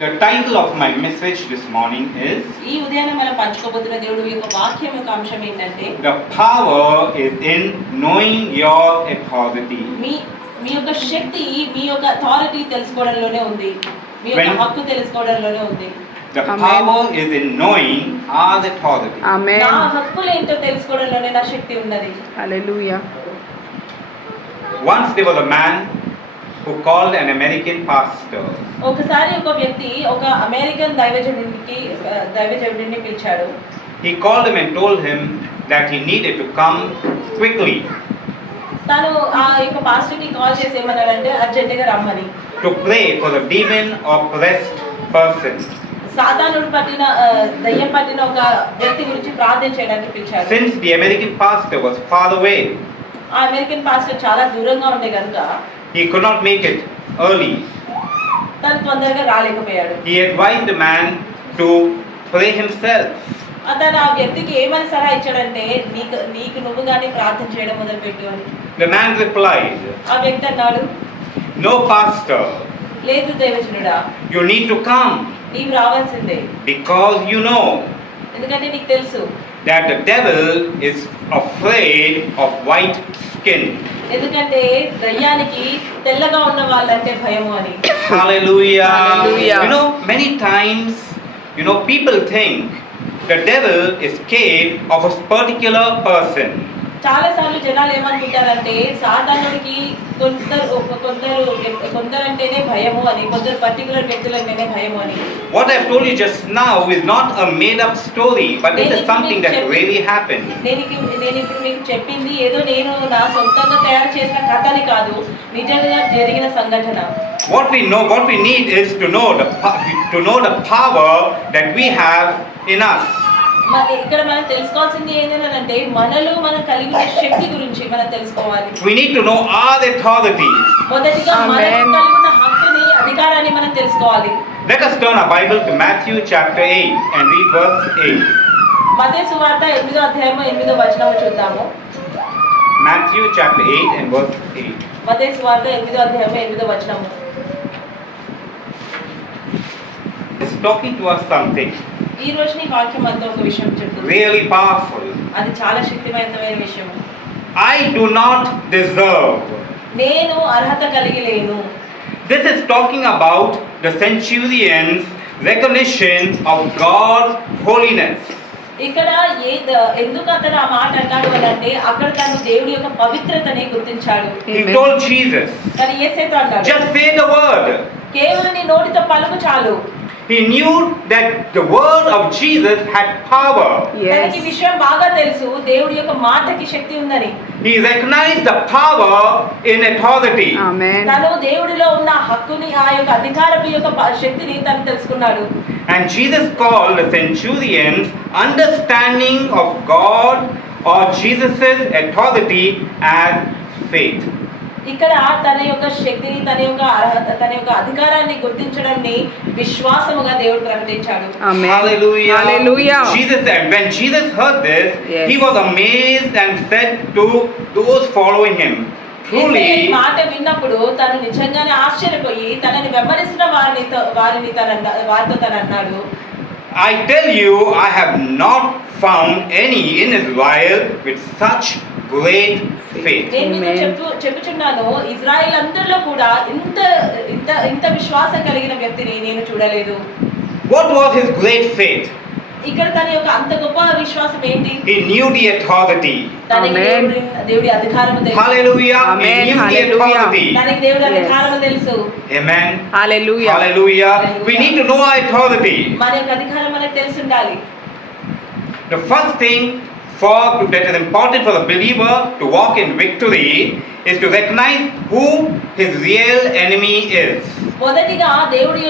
The title of my message this morning is ఈ ఉదయాన్నే మనం పంచుకోబోతున్న దేవుడి యొక్క వాక్యం యొక్క అంశం ఏంటంటే the power is in knowing your authority. మీ యొక్క శక్తి మీ యొక్క అథారిటీ తెలుసుకోవడంలోనే ఉంది. మీ యొక్క హక్కు తెలుసుకోవడంలోనే ఉంది. The power is in knowing our authority. Amen. నా హక్కులు ఏంటో తెలుసుకోవడంలోనే నా శక్తి ఉన్నది. Hallelujah. Once there was a man who called an American pastor. ఒకసారి ఒక వ్యక్తి ఒక అమెరికన్ దైవజనుడిని పిలిచాడు. He called him and told him that he needed to come quickly. తను ఆ యొక్క పాస్టర్కి కాల్ చేసి ఏమన్నాడంటే అర్జెంటుగా రమ్మని. To pray for the demon oppressed person. సాతానుడు పట్టిన దయ్యం పట్టిన ఒక వ్యక్తి గురించి ప్రార్థన చేయడానికి పిలిచాడు. Since the American pastor was far away, ఆ అమెరికన్ పాస్టర్ చాలా దూరంగా ఉండే కనుక he could not make it early. తను తొందరగా రాలేకపోయాడు. He advised the man to pray himself. అతను ఆ వ్యక్తికి ఏమని సలహా ఇచ్చాడంటే నీకు నువ్వు కానీ ప్రార్థన చేయడం మొదలుపెట్టు అని. The man replied, ఆ వ్యక్తి అన్నాడు, "No, pastor, లేదు దైవజనుడా, you need to come నీవు రావాల్సిందే, because you know ఎందుకంటే నీకు తెలుసు that the devil is afraid of white skin." ఎందుకంటే దయ్యానికి తెల్లగా ఉన్న వాళ్ళంటే భయము అని. Hallelujah. Hallelujah. You know, many times, people think the devil is scared of a particular person. చాలా సార్లు జనాలు ఏమనుకుంటారంటే సాతానుడికి కొందరు అంటేనే భయము అని, కొందరు పర్టికులర్ వ్యక్తులు అంటేనే భయము అని. What I've told you just now is not a made up story, but it is something that really happened. నేను ఇప్పుడు మీకు చెప్పింది ఏదో నేను నా సొంతంగా తయారు చేసిన కథని కాదు, నిజంగా జరిగిన సంఘటన. What we need is to know the power that we have in us. ఇక్కడ మనం తెలుసుకోవాల్సింది ఏంటంటే మనలో మనం కలిగిన శక్తి గురించి మనం తెలుసుకోవాలి. We need to know our authority. మొదటిగా మనం కలిగిన హక్కుని, అధికారాన్ని మనం తెలుసుకోవాలి. Let us turn our Bible to Matthew chapter 8 and read verse 8. మత్తయి సువార్త 8వ అధ్యాయము 8వ వచనము చూద్దాము. Matthew chapter 8 and verse 8. మత్తయి సువార్త 8వ అధ్యాయము 8వ వచనము. It's talking to us something ఈ రోజు నీ వాక్యం అంతా ఒక విషయం చెప్తుంది. really powerful. అది చాలా శక్తివంతమైన విషయం. I do not deserve. నేను అర్హత కలిగి లేను. This is talking about the centurion's recognition of God's holiness. ఇక్కడ ఎందుకు అతను ఆ మాట అన్నాడు అంటే అక్కడ తను దేవుడి యొక్క పవిత్రతని గుర్తించాడు. He told Jesus, కానీ యేసేతో అన్నాడు, just say the word. కేవలం నీ నోటితో పలుకు చాలు. He knew that the word of Jesus had power. తనకి విషయం బాగా తెలుసు, దేవుడి యొక్క మాటకి శక్తి ఉందని. He recognized the power in authority. Amen. తను దేవుడిలో ఉన్న హక్కుని, ఆ యొక్క అధికారపు యొక్క శక్తిని తను తెలుసుకున్నాడు. And Jesus called the centurion's understanding of God or Jesus's authority as faith. ఇక్కడ తన యొక్క శక్తిని, తన యొక్క అర్హత, తన యొక్క అధికారాన్ని గుర్తించడాన్ని విశ్వాసముగా దేవుడు ప్రకటించాడు. Hallelujah. Hallelujah. When Jesus heard this, yes, he was amazed and said to those following him, truly, ఈ మాట విన్నప్పుడు తను నిజంగానే ఆశ్చర్యపోయి తనని వెంబడిస్తున్న వారితో తను అన్నాడు, I tell you, I have not found any in Israel with such great faith. నేను చెప్పుచున్నాను, ఇజ్రాయెల్ అందరిలో కూడా ఇంత విశ్వాసం కలిగిన వ్యక్తిని నేను చూడలేదు. What was his great faith? ఇక్కడ తన యొక్క అంత గొప్ప విశ్వాసం ఏంటి? He knew the authority. తనకి దేవుడి అధికారము తెలుసు. Hallelujah. He knew the authority. తనకి దేవుడి అధికారము తెలుసు. Amen. Hallelujah. Hallelujah. We need to know our authority. మన యొక్క అధికారం మనకు తెలిసి ఉండాలి. The first thing that is important for the believer to walk in victory is to recognize who his real enemy is. మొదటిగా దేవుడి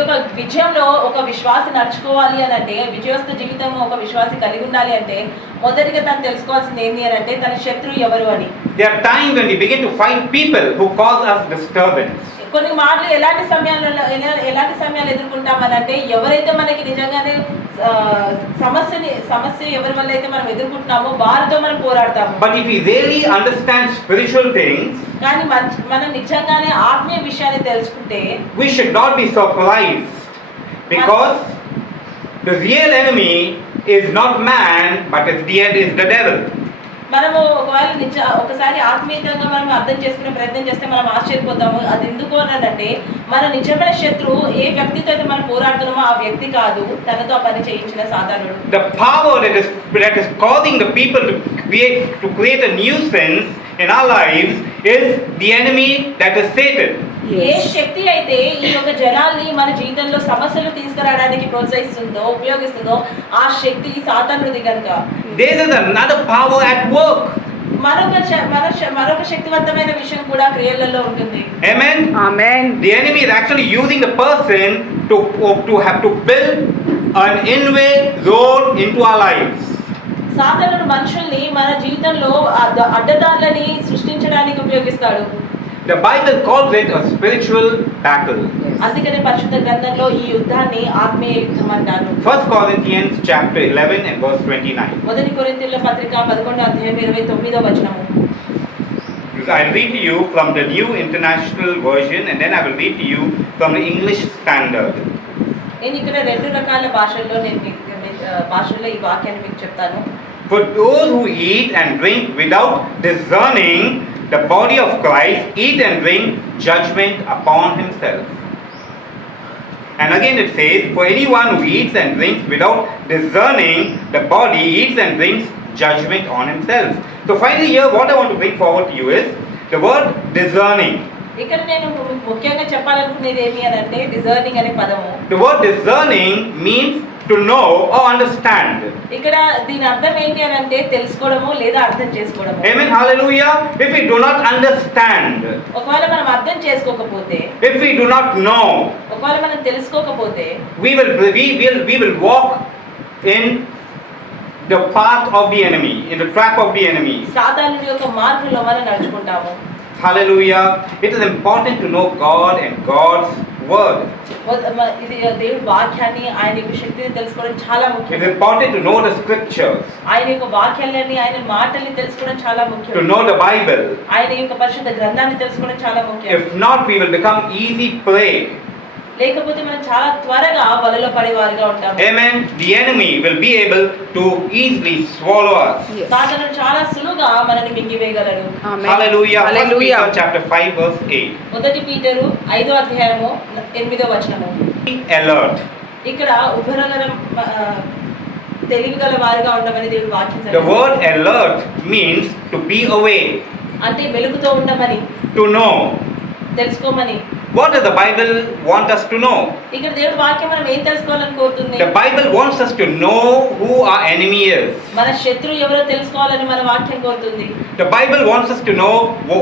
యొక్క విజయంలో ఒక విశ్వాసి నడుచుకోవాలి అని అంటే, విజయవంత జీవితం ఒక విశ్వాసి కలిగి ఉండాలి అంటే మొదటిగా తను తెలుసుకోవాల్సింది ఏంటి అని అంటే తన శత్రువు ఎవరు అని. There are times when we begin to fight people who cause us disturbance. కొన్ని మార్లు ఎలాంటి సమయాలు ఎదుర్కొంటామనంటే ఎవరైతే మనకి నిజంగానే సమస్య ఎవరి వల్ల అయితే మనం ఎదుర్కొంటున్నామో వారితో మనం పోరాడతాము. But if we really understand spiritual things, కానీ మనం నిజంగానే ఆత్మీయ విషయాన్ని తెలుసుకుంటే we should not be surprised, because the real enemy is not man, but is the devil. మనము ఒకసారి ఆత్మీయంగా మనం అర్థం చేసుకునే ప్రయత్నం చేస్తే మనం ఆశ్చర్యపోతాము. అది ఎందుకు అనంటే మన నిజమైన శత్రువు ఏ వ్యక్తితో అయితే మనం పోరాడుతున్నామో ఆ వ్యక్తి కాదు, తనతో పని చేయించిన సాతానుడు. The power that is causing the people to create a nuisance in our lives is the enemy, that is Satan. ఏ శక్తి అయితే ఈ యొక్క జనాల్ని మన జీవితంలో సమస్యలు తీసుకురావడానికి ప్రోత్సహిస్తుందో ఉపయోగిస్తుందో ఆ శక్తి సాతానుడిది కనుక. There is another power at work. మరొక శక్తివంతమైన విషయం కూడా క్రియలలో ఉంటుంది. Amen. Amen. The enemy is actually using the person to have to build an in-way road into our lives. సాతానుడు మనుషుల్ని మన జీవితంలో అడ్డదారులని సృష్టించడానికి ఉపయోగిస్తాడు. The Bible calls it a spiritual battle. అందుకనే పరిశుద్ధ గ్రంథంలో ఈ యుద్ధాన్ని ఆత్మీయ యుద్ధం అంటారు. 1 Corinthians chapter 11 and verse 29. మొదటి కొరింథీయుల పత్రిక 11వ అధ్యాయం 29వ వచనము. I'll read to you from the New International Version, and then I will read to you from the English Standard. నేను ఇక్కడ రెండు రకాల భాషల్లో ఈ వాక్యాన్ని మీకు చెప్తాను. For those who eat and drink without discerning the body of Christ, eat and drink judgment upon himself. And again it says, for anyone who eats and drinks without discerning the body, eats and drinks judgment on himself. So finally here what I want to bring forward to you is the word discerning. ఇక్కడ నేను ముఖ్యంగా చెప్పాలనుకునేది ఏమి అని అంటే discerning అనే పదము. The word discerning means to know or understand. ఇక్కడ దీని అర్థం ఏంటి అని అంటే తెలుసుకోవడము లేదా అర్థం చేసుకోవడము. Amen. Hallelujah. If we do not understand, ఒకవేళ మనం అర్థం చేసుకోకపోతే, if we do not know, ఒకవేళ మనం తెలుసుకోకపోతే, we will walk in the path of the enemy, in the trap of the enemy. సాతానుడి యొక్క మార్గంలో మనం నడుచుకుంటాము. Hallelujah. It is important to know God and God's word. ఇది దేవుడి వాక్యాన్ని ఆయన యొక్క శక్తిని తెలుసుకోవడం చాలా ముఖ్యం. It is important to know the scriptures, ఆయన యొక్క వాక్యాలని ఆయన మాటల్ని తెలుసుకోవడం చాలా ముఖ్యం. to know the Bible. ఆయన యొక్క పరిశుద్ధ గ్రంథాన్ని తెలుసుకోవడం చాలా ముఖ్యం. If not, we will become easy prey. లేకపోతే మనం చాలా త్వరగా వలలో పడేవారుగా ఉంటాము. Amen. The enemy will be able to easily swallow us. సాతానుడు చాలా సులువుగా మనల్ని మింగివేయగలడు. Amen. Hallelujah. Hallelujah. 1 Peter chapter 5 verse 8. మొదటి పీటరు 5వ అధ్యాయము 8వ వచనము. Be alert. ఇక్కడ ఉభరగరం తెలివిగల వారుగా ఉండమని దేవుడు వాక్యం The చెప్తుంది. word alert means to be awake, అంటే వెలుగుతో ఉండమని, to know. తెలుసుకోమని. What does the Bible want us to know? ఇక్కడ దేవుడి వాక్యం మనం ఏం తెలుసుకోవాలని కోరుతుంది? The Bible wants us to know who our enemy is. మన శత్రువు ఎవరో తెలుసుకోవాలని మన వాక్యం కోరుతుంది. The Bible wants us to know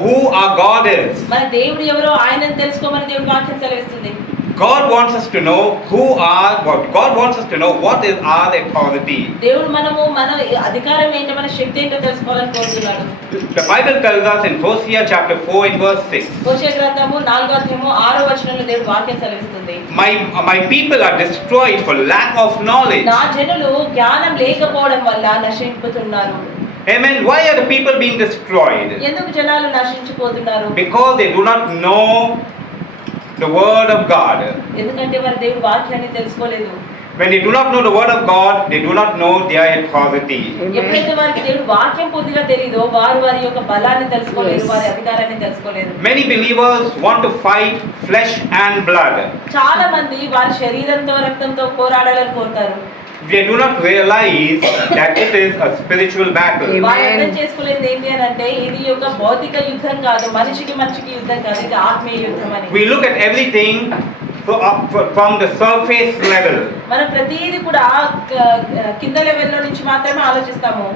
who our God is. మన దేవుడు ఎవరో ఆయనను తెలుసుకోమని దేవుడి వాక్యం సెలవిస్తుంది. God wants us to know God wants us to know what is our authority. దేవుడు మన అధికారం ఏంటో, మన శక్తి ఏంటో తెలుసుకోవాలని కోరుతున్నాడు. The Bible tells us in Hosea chapter 4 in verse 6. హోషేయ గ్రంథము 4వ అధ్యాయము 6వ వచనంలో దేవుడు వాక్యం సెలవిస్తుంది. My people are destroyed for lack of knowledge. నా జనులు జ్ఞానం లేకపోవడం వల్ల నశించుతున్నారు. Amen. Why are the people being destroyed? ఎందుకు జనాలు నశించిపోతున్నారు? Because they do not know the word of God. ఎందుకంటే వారు దేవుడి వాక్యాన్ని తెలుసుకోలేదు. When they do not know the word of God, they do not know their authority. ఎప్పుడైతే వారికి దేవుడి వాక్యం పూర్తిగా తెలియదో వారి యొక్క బలాన్ని తెలుసుకోలేదు, Yes. వారి అధికారాన్ని తెలుసుకోలేదు. Many believers want to fight flesh and blood. చాలా మంది వారి శరీరంతో రక్తంతో పోరాడాలని కోరుతారు. They do not realize that it is a spiritual battle. Amen. వారు అర్థం చేసుకోలేదు ఏంటి అని అంటే ఇది ఒక భౌతిక యుద్ధం కాదు, మనిషికి యుద్ధం కాదు, ఇది ఆత్మీయ యుద్ధం అని. We look at everything from the surface level. మనం ప్రతిదీ కూడా కింద లెవెల్లో నుంచి మాత్రమే ఆలోచిస్తాము.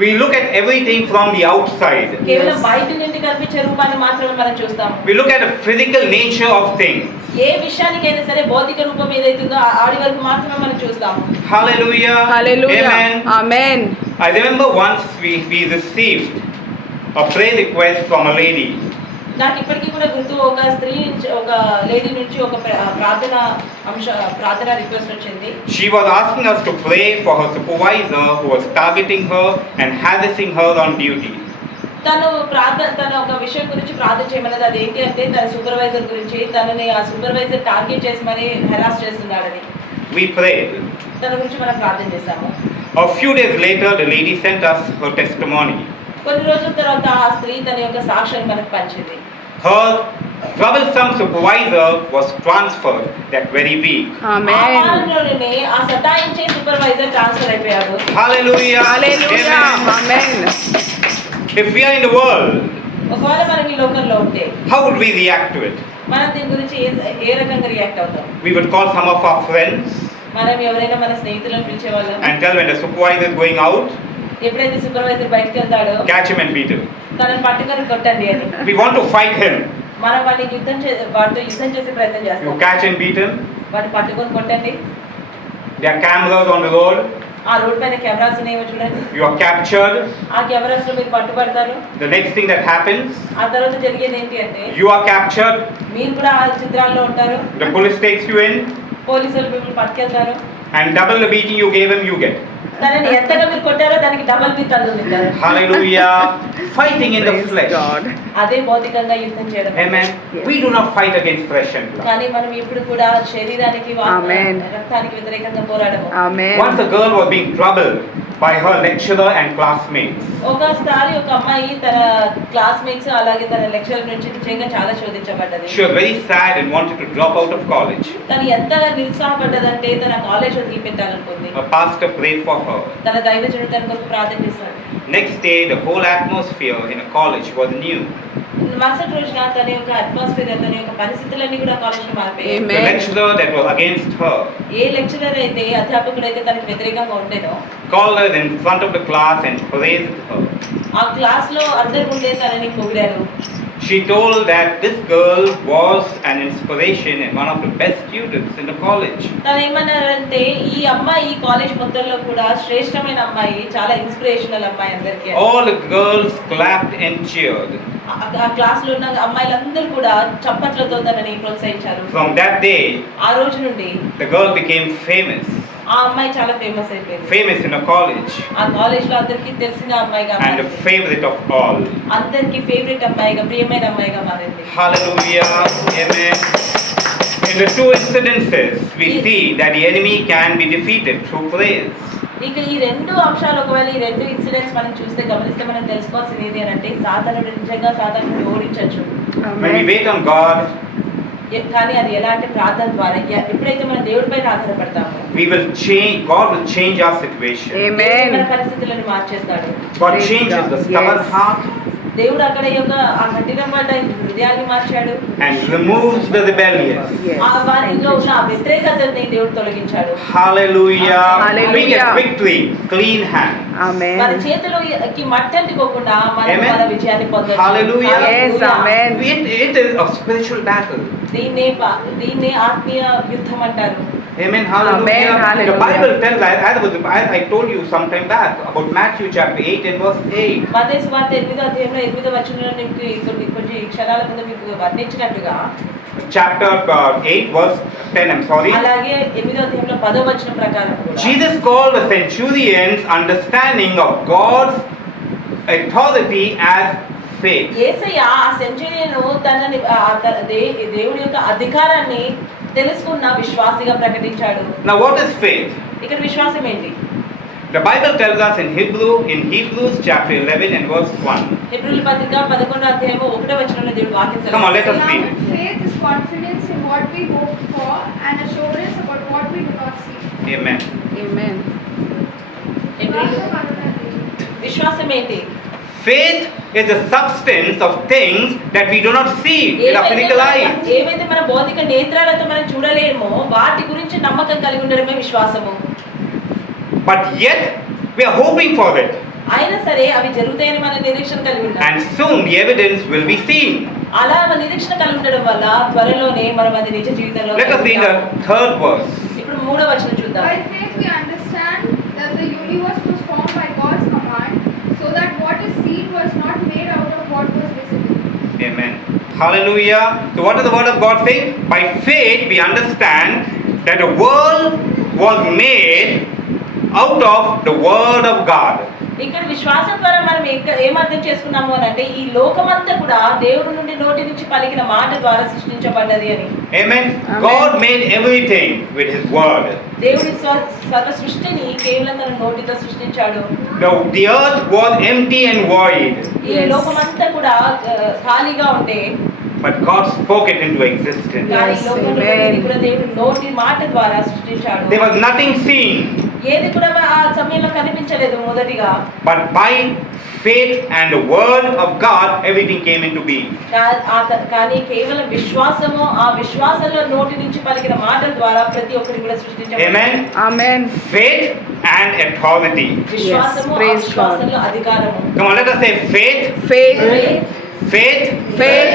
We look at everything from the outside. కేవలం బయట నుండి కనిపించే రూపాన్ని మాత్రమే మనం చూస్తాము. We look at the physical nature of things. ఏ విషయానికైనా సరే భౌతిక రూపం ఏదైతుందో ఆడి వరకు మాత్రమే మనం చూస్తాము. Hallelujah. Hallelujah. Amen. Amen. I remember once we received a prayer request from a lady. నాకు ఇప్పటికీ కూడా గుర్తు, ఒక స్త్రీ నుంచి, ఒక లేడీ నుంచి ఒక ప్రార్థన రిక్వెస్ట్ వచ్చింది. She was asking us to pray for her supervisor who was targeting her and harassing her on duty. తన ఒక విషయం గురించి ప్రార్థన చేయమన్నది. అది ఏంటి అంటే తన సూపర్వైజర్ గురించి, తనని ఆ సూపర్వైజర్ టార్గెట్ చేసి మరి హెరాస్ చేస్తున్నాడని. We prayed. తన గురించి మనం ప్రార్థన చేశాము. A few days later, the lady sent us her testimony. కొన్ని రోజుల తర్వాత ఆ స్త్రీ తన యొక్క సాక్ష్యాన్ని మనకు పంచింది. Her troublesome supervisor was transferred that very week. Amen. ఆ వారంలోనే ఆ సతాయించే సూపర్వైజర్ ట్రాన్స్ఫర్ అయిపోయాడు. Hallelujah. Hallelujah. Amen. Amen. If we are in the world, ఒకవేళ మనం ఈ లోకంలో ఉంటే how would we react to it? మనం దీని గురించి ఏ రకంగా రియాక్ట్ అవుతాం? We would call some of our friends మనం ఎవరైనా మన స్నేహితులను పిలిచేవాళ్ళం. and tell when the supervisor is going out, ఎప్పుడైతే సూపర్వైజర్ బయటకు వెళ్తాడో catch him and beat him. తనని పట్టుకొని కొట్టండి అని. We want to fight him. మనం వాటిని వాటితో యుద్ధం చేసే ప్రయత్నం You చేస్తాం. catch and beat him. వాటిని పట్టుకొని కొట్టండి. There are cameras on the road. ఆ రోడ్ పైన కెమెరాస్ ఉన్నాయో చూడండి. You are captured. ఆ కెమెరాస్ లో మీరు పట్టుబడతారు. The next thing that happens, ఆ తర్వాత జరిగేది ఏంటి అంటే you are captured. మీరు కూడా ఆ చిత్రాల్లో ఉంటారు. The police takes you in, పోలీసులు మిమ్మల్ని పట్టుకెళ్తారు. and double the beating you gave him, you get. తనని ఎంతగా మీరు కొట్టారో దానికి డబల్ మీరు తగ్గుతారు. Hallelujah. Fighting in the Praise flesh. God. అదే భౌతికంగా యుద్ధం చేయడం. Amen. Yes. We do not fight against flesh and blood. కానీ మనం ఇప్పుడు కూడా శరీరానికి Amen. రక్తానికి వ్యతిరేకంగా పోరాడము. Amen. Once a girl was being troubled by her lecturer and classmates. ఒకసారి ఒక అమ్మాయి తన క్లాస్మేట్స్ అలాగే తన లెక్చరర్ నుంచి నిజంగా చాలా శోధించబడ్డది. She was very sad and wanted to drop out of college. తను ఎంతగా నిరుత్సాహపడ్డదంటే తన college వదిలిపెట్టాలనుకుంది. Her pastor prayed for her. తన దైవజనుడు తన కొరకు ప్రార్థన చేశాడు. Next day, the whole atmosphere in a college was new. మరుసటి రోజున తన యొక్క అట్మాస్ఫియర్, తన యొక్క పరిస్థితులన్నీ కూడా కాలేజ్ లో మారిపోయాయి. The Amen. lecturer that was against her A lecturer అయితే, అధ్యాపకుడు అయితే తనకి వ్యతిరేకంగా ఉండేనో called her in front of the class and praised her. ఆ క్లాస్ లో అందరు ఉండే తనని పొగిడారు. She told that this girl was an inspiration and one of the best students in the college. తను ఏమన్నారంటే ఈ అమ్మాయి కాలేజ్ మొత్తంలో కూడా శ్రేష్టమైన అమ్మాయి, చాలా ఇన్స్పిరేషనల్ అమ్మాయి అందరికీ. All the girls clapped and cheered. ఆ క్లాస్ లో ఉన్న అమ్మాయిలందరూ కూడా చప్పట్లతో తనని ప్రోత్సహించారు. From that day, ఆ రోజు నుండి the girl became famous. ఆ అమ్మాయి చాలా ఫేమస్ అయిపోయింది. Famous in a college ఆ కాలేజ్ లో అందరికీ తెలిసిన అమ్మాయిగా and a మారింది. favorite of all. అందరికీ ఫేవరెట్ అమ్మాయిగా, ప్రియమైన అమ్మాయిగా మారింది. Hallelujah. Amen. In the two incidences, we see that the enemy can be defeated through praise. ఇక ఈ రెండు అంశాలు, ఒకవేళ ఈ రెండు ఇన్సిడెంట్స్ మనం చూస్తే గమనిస్తే మనం తెలుసుకోవాల్సింది ఏది అని అంటే సాతానుడు నిజంగా సాతానుడిని ఓడించవచ్చు. When we wait on God, కానీ అది ఎలా అంటే ప్రార్థన ద్వారా. ఎప్పుడైతే మనం దేవుడిపైన ఆధారపడతామో God will change our situation. Amen. మన పరిస్థితులను మార్చేస్తాడు. God Praise changes God. the stubborn Yes. heart దేవుడు అక్కడ యొక్క ఆ కఠినపడ్డ హృదయాన్ని మార్చాడు. and removes the rebellious. Yes. ఆ వారిలో ఉన్న ఆ వ్యతిరేకతని దేవుడు తొలగించాడు. Hallelujah. Hallelujah. We get victory, clean hand. Amen. మన చేతిలోకి మట్టి అంటుకోకుండా మనం Amen. మన విజయాన్ని పొందొచ్చు. Hallelujah. Yes, amen. It is a spiritual battle. దీన్నే ఆత్మీయ యుద్ధం అంటారు. Amen. Hallelujah. Amen. Hallelujah. The Bible tells, I told you sometime back about Matthew chapter 8 and verse 8. మత్తయి సువార్త 8వ అధ్యాయంలో 8వ వచనంలో మీకు కొన్ని క్షణాల ముందు మీకు వర్ణించినట్టుగా Chapter 8 verse 10, I'm sorry. అలాగే 8వ అధ్యాయంలో 10వ వచనం ప్రకారం కూడా Jesus called the centurion's understanding of God's authority as faith. యేసయ్య ఆ సెంచరీను తనని దేవుడి యొక్క అధికారాన్ని తెలుసుకున్న విశ్వాసిగా ప్రకటించాడు. Now what is faith? ఇక్కడ విశ్వాసం ఏంటి? The Bible tells us in Hebrews chapter 11 and verse 1. హెబ్రీయుల పత్రిక 11వ అధ్యాయము 1వ వచనంలో దేవుడు వాక్యం Come on, let us read it. Faith is confidence in what we hope for and assurance about what we do not see. Amen. Amen. విశ్వాసం ఏంటి? Faith is the substance of things that we do not see with our physical eyes. ఏవైతే మన భౌతిక నేత్రాలతో మనం చూడలేమో వాటి గురించి నమ్మకం కలిగి ఉండడమే విశ్వాసము. But yet we are hoping for it. అయినా సరే అవి జరుగుతాయని మన నిరీక్షణ కలిగి ఉన్నాం. And soon the evidence will be seen. అలా మన నిరీక్షణ కలిగి ఉండడం వల్ల త్వరలోనే మనం అది నిజ జీవితంలో Let us read the third verse. ఇప్పుడు 3వ వచనం చూద్దాం. By faith we understand that the universe was formed by God's command, so that what is seen was not made out of what was visible. Amen. Hallelujah. So what does the word of God say? By faith we understand that the world was made out of the word of God. ఇక్కడ విశ్వాసం ద్వారా మనం ఏం అర్థం చేసుకున్నాము అని అంటే ఈ లోకమంతా కూడా దేవుడి నుండి నోటి నుంచి పలికిన మాట ద్వారా సృష్టించబడ్డది అని. Amen. Amen. God made everything with his word. దేవుడి సర్వ సృష్టిని కేవలం తన నోటితో సృష్టించాడు. The earth was empty and void, ఈ Yes. లోకమంతా కూడా ఖాళీగా ఉండే, but God spoke it into existence. కానీ Yes, లోకంలో amen. ప్రతిదీ కూడా దేవుడి నోటి మాట ద్వారా సృష్టించాడు. There was nothing seen, ఏది కూడా ఆ సమయంలో కనిపించలేదు మొదటిగా, but by faith and the word of God everything came into being. కానీ కేవలం విశ్వాసము, ఆ విశ్వాసంలో నోటి నుంచి పలికిన మాటల ద్వారా ప్రతి ఒక్కటి కూడా సృష్టించబడింది. Amen. Amen. Faith and authority. విశ్వాసము, ఆ praise God. విశ్వాసంలో అధికారము. Come on, let us say faith, Faith. faith, Faith.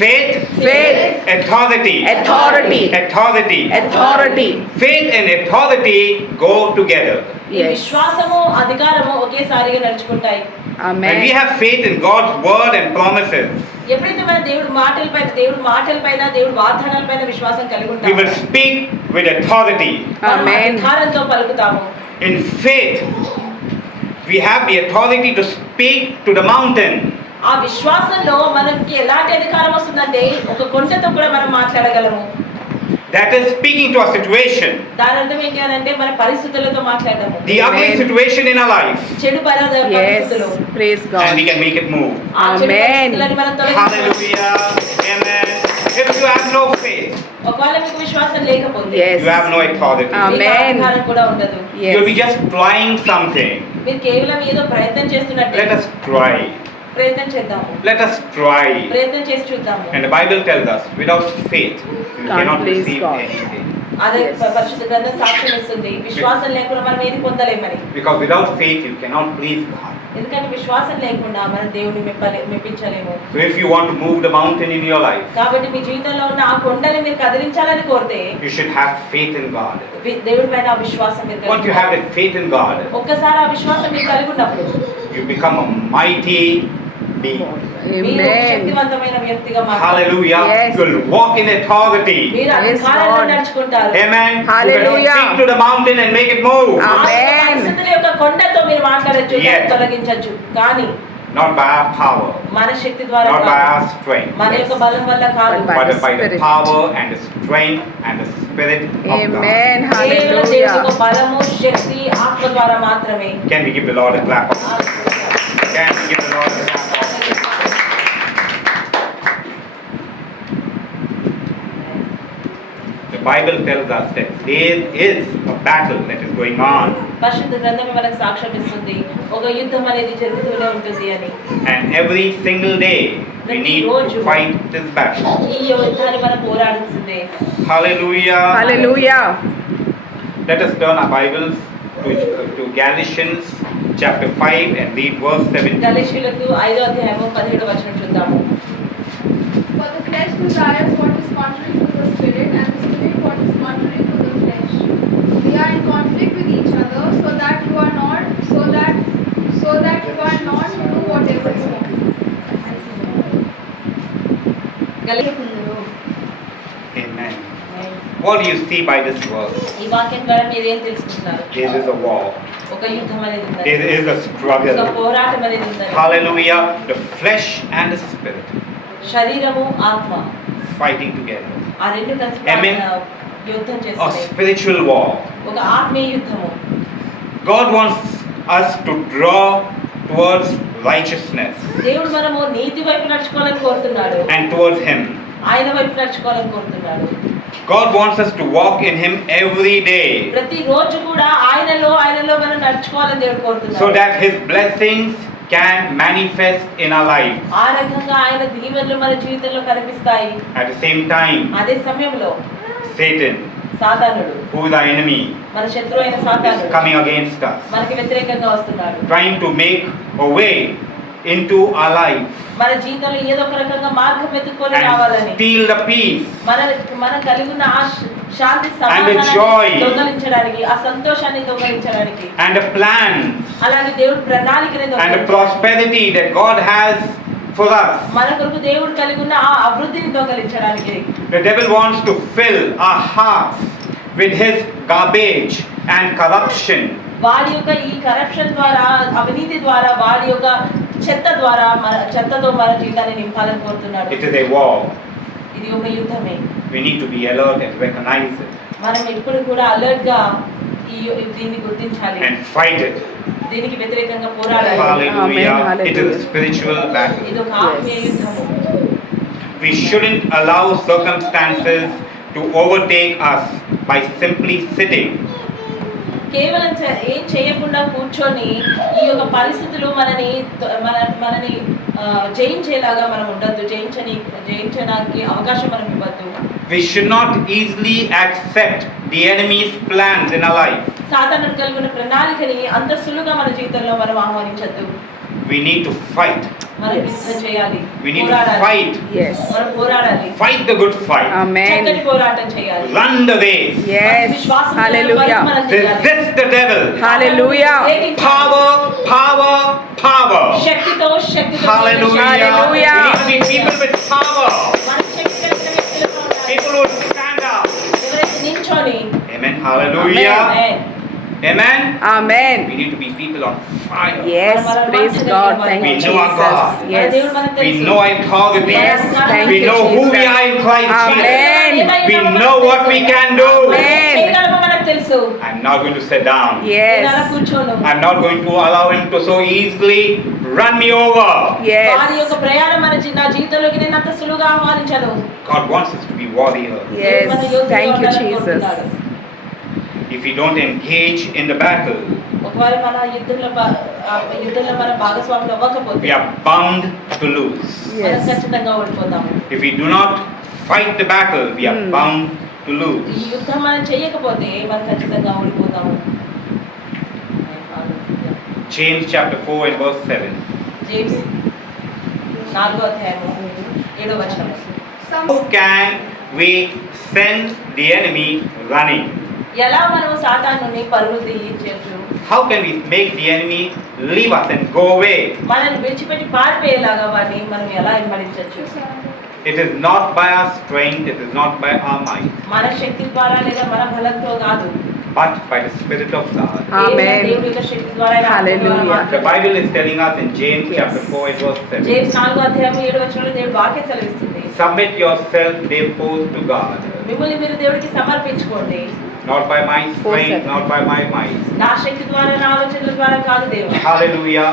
faith, Faith. authority. Authority. Authority. Authority. Faith and authority go together. ఈ Yes. విశ్వాసము అధికారము ఒకేసారిగా నడుచుకుంటాయి. When we Amen. have faith in God's word and promises, ఎప్పుడైతే మనం దేవుడి మాటలపైన దేవుడి వాగ్దానాలపైన విశ్వాసం కలిగి we will ఉంటామో speak with authority. మనం Amen. అధికారంతో పలుకుతాము. In faith, we have the authority to speak to the mountain. ఆ విశ్వాసంలో మనకి ఎలాంటి అధికారం వస్తుందంటే ఒక కొండతో కూడా మనం మాట్లాడగలము. That is speaking to our situation, దాని అర్థం ఏంటి అని అంటే మన పరిస్థితులతో మాట్లాడము. the ugly Amen. situation in our life, చెడు Yes. పరిస్థితులు, Praise and God. we can make it move. ఆ చెడు Amen. పరిస్థితులని మనం తొలగించాలి. Hallelujah. Amen. If you have no faith, ఒకవేళ మీకు విశ్వాసం లేకపోతే Yes. you have no authority. Amen. మీకు అధికారం కూడా ఉండదు. You'll be Yes. just trying something. మీరు కేవలం ఏదో ప్రయత్నం చేస్తున్నట్టే. Let us try. ప్రయత్నం చేద్దాము, Let us try. ప్రయత్నం చేసి చూద్దాము. And the Bible tells us, without faith, you Can't cannot please receive God. anything. అదే Yes. పరిశుద్ధ గ్రంథం సాక్ష్యం ఇస్తుంది, విశ్వాసం లేకుండా మనం ఏది పొందలేమని. Because without faith, you cannot please God. ఎందుకంటే విశ్వాసం లేకుండా మనం దేవుడిని మెప్పించలేము. So if you want to move the mountain in your life, కాబట్టి మీ జీవితంలో ఉన్న ఆ కొండని మీరు కదిలించాలని కోరితే you should have faith in God. దేవుడి పైన ఆ విశ్వాసం మీరు Once you కలిగి have that faith in God, ఒక్కసారి ఆ విశ్వాసం మీరు కలిగి ఉన్నప్పుడు you become a mighty being. మీరు ఒక Amen. శక్తివంతమైన వ్యక్తిగా మారుతారు. Hallelujah. Yes. You will walk in authority. మీరు Yes, అధికారంలో Lord. నడుచుకుంటారు. Amen. You Hallelujah. can speak to the mountain and make it move. ఆ యొక్క Amen. పరిస్థితుల యొక్క కొండతో మీరు మాట్లాడొచ్చు, Yes. తొలగించవచ్చు, కానీ Not by our power, మన శక్తి ద్వారా not by కాదు, our strength, మన యొక్క బలం వల్ల కాదు, By but the by the Spirit. power and the strength and the spirit of God. Amen. కేవలం దేవుని యొక్క Hallelujah. బలము, శక్తి, ఆత్మ ద్వారా మాత్రమే. Can we give the Lord a clap? Can we give the Lord a clap? The Bible tells us that there is a battle that is going on, పరిశుద్ధ గ్రంథం మనకు సాక్ష్యం ఇస్తుంది, ఒక యుద్ధం అనేది జరుగుతూనే ఉంటుంది అని. and every single day we need to fight this battle. ఈ యుద్ధాన్ని మనం పోరాడాల్సిందే. Hallelujah. Hallelujah. Let us turn our Bibles to Galatians chapter 5 and read verse 17. గలతీయులకు 5వ అధ్యాయము 17వ వచనం చూద్దాము. For the flesh desires what is contrary to the spirit, and the spirit what is contrary to the flesh. We are in conflict with each other, so that you are not to do whatever you want. గలతీయులకు Amen. What do you see by this verse? ఈ వాక్యం ద్వారా మీరు ఏం తెలుసుకుంటున్నారు? There is a war. ఒక యుద్ధం అనేది There ఉంది, is a ఒక struggle. పోరాటం అనేది ఉంది. Hallelujah. The flesh and the spirit శరీరము, ఆత్మ, fighting together. ఆ రెండు కలిసి Amen. యుద్ధం A చేస్తాయి. spiritual war. ఒక ఆత్మీయ యుద్ధము. God wants us to draw towards righteousness దేవుడు మనము నీతి వైపు నడుచుకోవాలని కోరుతున్నాడు, and towards Him. ఆయన వైపు నడుచుకోవాలని కోరుతున్నాడు. God wants us to walk in Him every day ప్రతి రోజు కూడా ఆయనలో మనం నడుచుకోవాలని దేవుడు so కోరుతున్నాడు. that His blessings can manifest in our life. ఆ రకంగా ఆయన దీవెనలు మన జీవితంలో కనిపిస్తాయి. At the same time, అదే సమయంలో Satan, సాతానుడు, who is our enemy, మన శత్రువు అయిన is సాతానుడు coming against us, మనకి వ్యతిరేకంగా వస్తున్నాడు. trying to make a way into our life మన జీవితంలో ఏదో ఒక రకంగా మార్గం వెతుక్కొని and రావాలని, steal the peace మనం కలిగి ఉన్న ఆ శాంతి joy. సమాధానాన్ని దొంగలించడానికి, ఆ సంతోషాన్ని దొంగలించడానికి, and the plan అలాగే దేవుడు ప్రణాళికని and the దొంగలించడానికి, prosperity that God has for us. మన కొరకు దేవుడు కలిగి ఉన్న ఆ అభివృద్ధిని దొంగలించడానికి The devil wants to fill our hearts with his garbage and corruption. వాడి యొక్క ఈ కరప్షన్ ద్వారా, అవినీతి ద్వారా, వాడి యొక్క చెత్తతో మన జీవితాన్ని నింపాలని కోరుతున్నాడు. It is a war. ఇది ఒక యుద్ధమే. We need to be alert and recognize it మనం ఎప్పుడు కూడా అలర్ట్ గా దీన్ని గుర్తించాలి, and fight it. దీనికి వ్యతిరేకంగా పోరాడాలి. Hallelujah. Amen. It is a spiritual battle. ఇది ఒక ఆత్మీయ యుద్ధము. We shouldn't allow circumstances to overtake us by simply sitting. కేవలం ఏం చేయకుండా కూర్చొని ఈ యొక్క పరిస్థితులు మనని జయించేలాగా మనం ఉండద్దు, జయించడానికి అవకాశం మనం ఇవ్వద్దు. We should not easily accept the enemy's plans in our life. సాతానుడు కలిగి ఉన్న ప్రణాళికని అంత సులువుగా మన జీవితంలో మనం ఆహ్వానించద్దు. We need to fight. మనం యుద్ధం చేయాలి, We need to పోరాడాలి. fight. Yes. మనం పోరాడాలి, Fight the good fight. Amen. చక్కటి పోరాటం చేయాలి. Run the race. Yes. విశ్వాసం Hallelujah. మనం చేయాలి. Resist the devil. Hallelujah. Power, power, power. శక్తితో Hallelujah. Hallelujah. We need to be people with power. మన శక్తి కలిగిన వ్యక్తులుగా ఉండాలి. People who stand up. ఎవరైతే నించొని Amen. Hallelujah. Amen. Amen. We need to be people on fire. Yes, praise God. Thank We you, know our God. Jesus. Yes. We know our authority. Yes, thank We you, know who we Jesus. are in Christ Jesus. Amen. We know what we can do. Amen. చేయగలమో మనకు తెలుసు. I'm not going to sit down. నేను అలా Yes. కూర్చోను. I'm not going to allow him to so easily run me over. వారి యొక్క Yes. ప్రయాణం నా జీవితంలోకి నేను అంత సులువుగా ఆహ్వానించను. God wants us to be warriors. Yes. మన యోధులుగా Thank you, ఉండాలని Jesus. కోరుతున్నాడు. If we don't engage in the battle, ఒకవేళ మన యుద్ధంలో మన భాగస్వాములు అవ్వకపోతే we are bound to lose. మనం Yes. ఖచ్చితంగా ఓడిపోతాము. If we do not fight the battle, we are bound to ఈ lose. యుద్ధం మనం చేయకపోతే మనం ఖచ్చితంగా ఓడిపోతాము. James chapter 4 and verse 7. James 4వ అధ్యాయము 7వ వచనం. How can we send the enemy running? ఎలా మనం సాతానుని పరుగు తీయించవచ్చు? How can we make the enemy leave us and go away? మనల్ని విడిచిపెట్టి పారిపోయేలాగా వాడిని మనం ఎలా వెంబడించవచ్చు? It is not by our strength, it is not by our might, మన శక్తి ద్వారా లేదా మన బలంతో కాదు, but by the Spirit of God. Amen. దేవుని యొక్క శక్తి ద్వారా ఆయన ఆత్మ ద్వారా Hallelujah. The మాట్లాడుతున్నాడు. Bible is telling us in James Yes. chapter 4 and verse 7. James 4వ అధ్యాయం 7వ వచనంలో దేవుడు వాక్యం సెలవిస్తుంది. Submit yourself therefore to God, మిమ్మల్ని మీరు దేవుడికి సమర్పించుకోండి. not by my strength, not by my might. నా శక్తి ద్వారా నా ఆలోచనల ద్వారా కాదు దేవుడు. Hallelujah.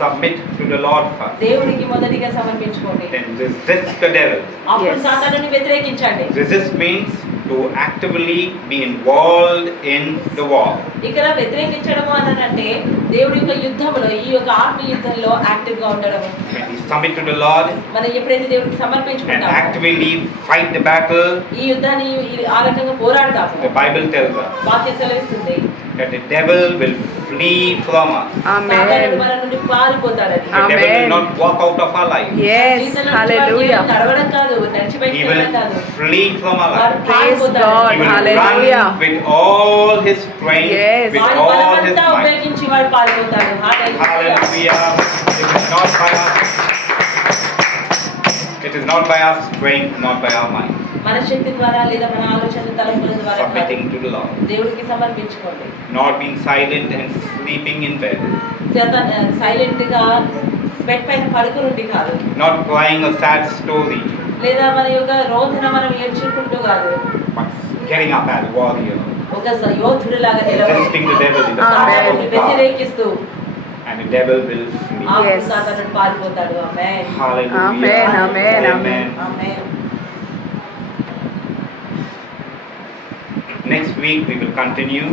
Submit to the Lord first. దేవుడికి మొదటిగా సమర్పించుకోండి. Then resist the devil. అప్పుడు Yes. సాతానుని వ్యతిరేకించండి. Resist means to actively be involved in the war. ఇక్కడ వ్యతిరేకించడము అనంటే దేవుడి యొక్క యుద్ధంలో, ఈ యొక్క ఆత్మ యుద్ధంలో యాక్టివ్ గా ఉండడం. When we submit to the Lord మనం ఎప్పుడైతే దేవుడికి and సమర్పించుకుంటామో actively fight the battle, ఈ యుద్ధాన్ని ఆ రకంగా పోరాడతాము. the Bible tells us వాక్యం సెలవిస్తుంది that the devil will flee from us. సాతానుడు Amen. మన నుండి పారిపోతాడని. The devil will Amen. not walk out of our life. Yes. జీవితంలో నుంచి వాడు Hallelujah. నడవడం కాదు, He నడిచిపెట్టడం will కాదు, flee from our వాడు life. Praise పారిపోతాడు. He will Hallelujah. run with all his strength, Yes. with వాడి all his బలమంతా might. ఉపయోగించి వాడు పారిపోతాడు. హల్లెలూయా. Hallelujah. It is not by us. It is not by our strength, not by our might. మన శక్తి ద్వారా లేదా మన ఆలోచన తలంపుల ద్వారా కాదు. Submitting to the Lord. దేవుడికి సమర్పించుకోండి. Not being silent and sleeping in bed. Silent గా బెడ్ పైన పడుకునుండి కాదు, Not crying a sad story, లేదా మన యొక్క రోదన మనం ఏడ్చుకుంటూ కాదు, but getting up as a warrior. ఒక యోధుడిలాగా నిలబడి Resisting the devil in the Amen. power సాతానుని of God. వ్యతిరేకిస్తూ And the devil will flee. ఆ Yes. సాతానుడు పారిపోతాడు. ఆమేన్. Hallelujah. Amen, amen, amen. Amen. Next week we will continue.